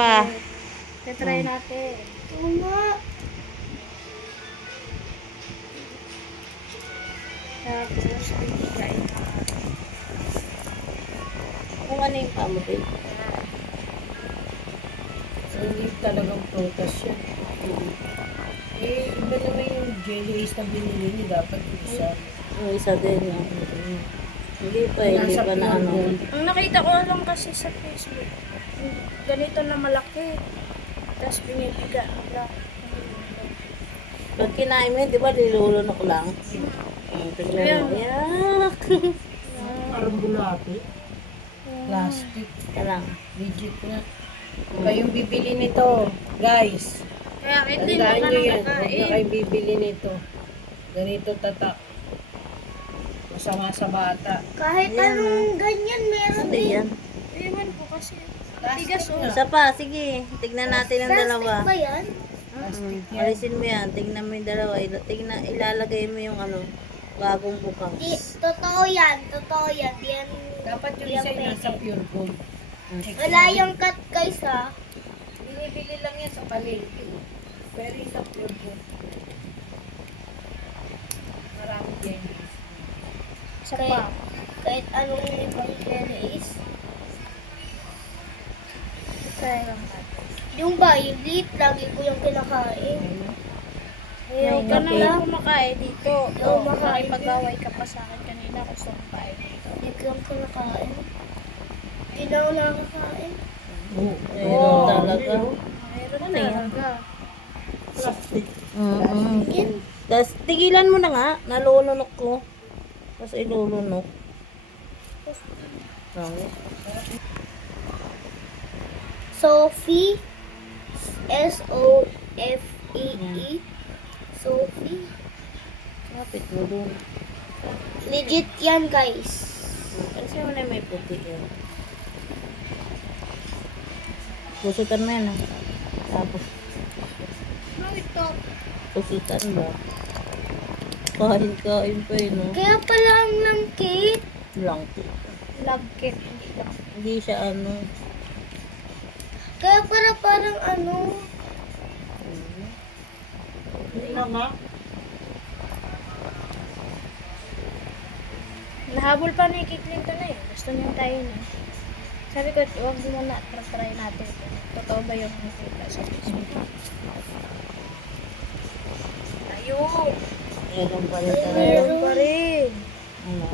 Pa. Try natin. Oo nga. Tapos, bibigay na. Kung ano yung pamo, babe. So, hindi talagang prutas yan. Eh, iba naman yung jelly ace na binili niyo. Dapat isa. Yung isa din. Hindi pa, hindi Nasa pa na pure ano. gold. Ang nakita ko lang kasi sa Facebook, ganito na malaki. Tapos binibiga nila. Pag kinain mo yun, di ba, nilulunok lang? Tignan mo. Yak! Parang bulati. Plastic. Tarang. Legit na. Kayong bibili nito, guys. Kaya hindi mo Tandaan ka nyo nang yan. Huwag na kakain. kayong bibili nito. Ganito tatak. Masama sa bata. Kahit Yan, anong ganyan, meron Ano yan? Ewan ko kasi. Plastic Tigas oh. na. Isa pa, sige. Tignan natin ang dalawa. Plastic ba yan? Plastic yan. Alisin mo yan. Tignan mo yung dalawa. Ilalagay mo yung ano, bagong bukas. Di, totoo yan. Totoo yan. Di yan. Dapat yung di yan isa yung pwede. nasa pure gold. Wala yung cut guys ha. Binibili lang yan sa palengke. Pero yung sa pure gold. Marami jelly. Isa Kahit, pa. kahit anong ibang berries. Try lang natin. Yung ba, yung leaf, lagi ko yung kinakain. Ayaw ka na Okay. lang kumakain dito. Oo, makain din. Makipag-away ka pa sa akin kanina kung saan kain dito. Hindi ko yung kinakain. Hindi na ako nakakain. Ayun talaga. Mayroon Ano yan? talaga. Plastic. Yan. Tapos, tigilan mo na nga. Nalulunok ko. Tapos ilulunok. Pangit. Sophie. S-O-F-E-E. Sophie. Kapit mo dun. Legit yan guys. Kasi mo na may puti yan. Pusutan mo yan ha. Tapos, Ano ito? pusutan ba? Kain pa yun no? Kaya pala ang langkit. Lang. Lagkit. Hindi siya ano. Kaya para parang ano. Ano nga? Nahabol pa ni Kate Clinton na eh. Gusto niya tayo na. Sabi ko, huwag mo na try natin. Totoo ba yung nakita sa Facebook? Ayun. Meron pa rin talaga. Meron pa rin. Ano?